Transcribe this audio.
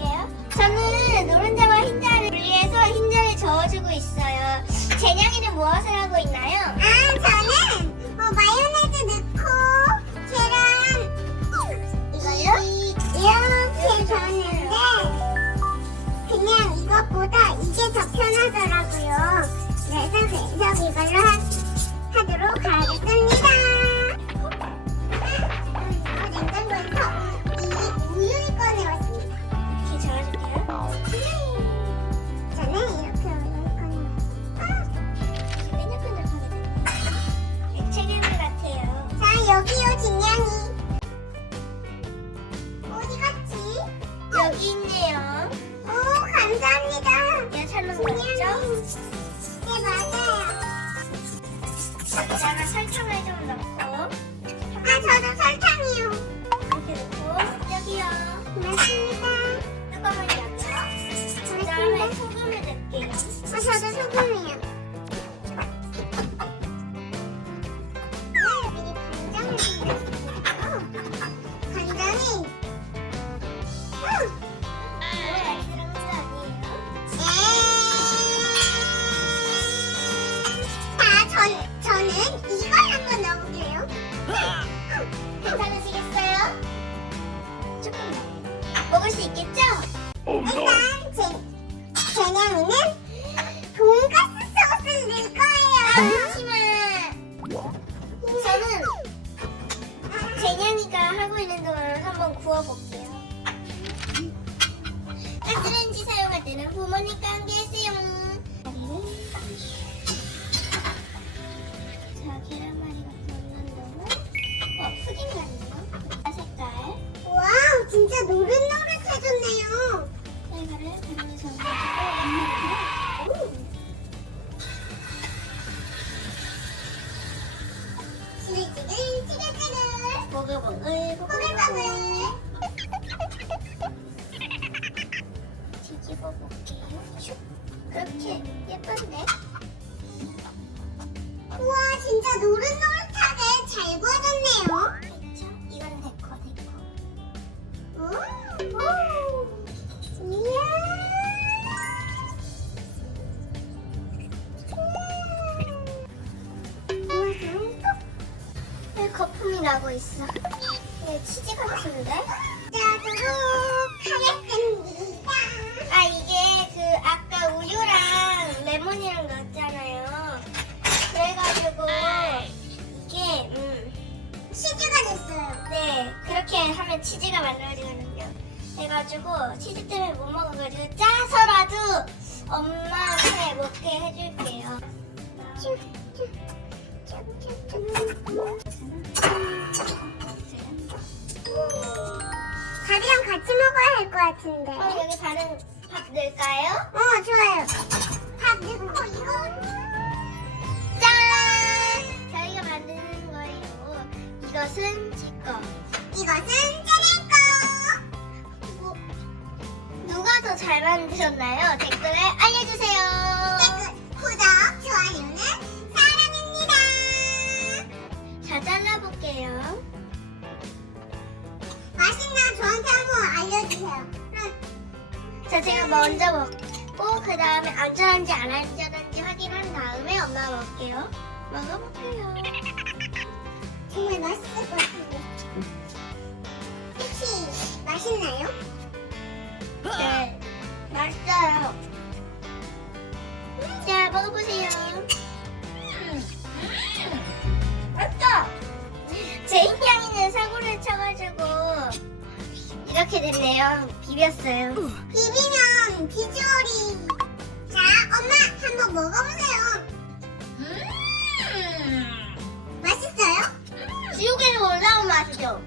뭐예요? 저는 노른자와 흰자를 분리해서 흰자를 저어주고 있어요. 재량이는 무엇을 하고 있나요? 아, 저는 어, 마요네즈 넣고 계란 이걸요? 이렇게 저는데 그냥 이것보다 이게 더 편하더라고요. 그래서 계속 이걸로 하, 하도록 하겠습니다. 있 일단, 제, 제냥이는 돈가스 소스를 넣을 거예요. 잠시만. 저는 제냥이가 하고 있는 동안 한번 구워볼게요. 가스레인지 사용할 때는 부모님과 함께 했어요. 지글지글, 지글지글, 보글보글 보글보글. 뒤집어 볼게요. 슉. 그렇게 예쁜데? 우와, 진짜 노릇노릇하게 잘 구워졌네요. 나고 있어? 네, 치즈 같은데? 짜도록 하겠습니다. 아 이게 그 아까 우유랑 레몬이랑 넣었잖아요. 그래가지고 이게 음, 치즈가 됐어요. 네 그렇게 하면 치즈가 만들어지거든요. 그래가지고 치즈 때문에 못 먹어가지고 짜서라도 엄마한테 먹게 해줄게요. 쭉, 쭉. 밥이랑 같이 먹어야 할 것 같은데. 어, 여기 다른 밥 넣을까요? 어, 좋아요. 밥 넣고 이거. 짠! 저희가 만드는 거예요. 이것은 제 거. 이것은 쟤네 거. 뭐, 누가 더 잘 만드셨나요? 댓글에 알려주세요. 댓글, 구독, 좋아요는 잘라볼게요. 맛있나 저한테 한번 알려주세요. 응. 자, 제가 먼저 먹고, 그 다음에 안전한지 안 안전한지 확인한 다음에 엄마가 먹을게요. 먹어볼게요. 정말 맛있을 것 같은데. 혹시 맛있나요? 비벼줄래요? 비볐어요. 비비면 비주얼이. 자, 엄마 한번 먹어보세요. 음~ 맛있어요? 지옥에서 올라온 맛이죠?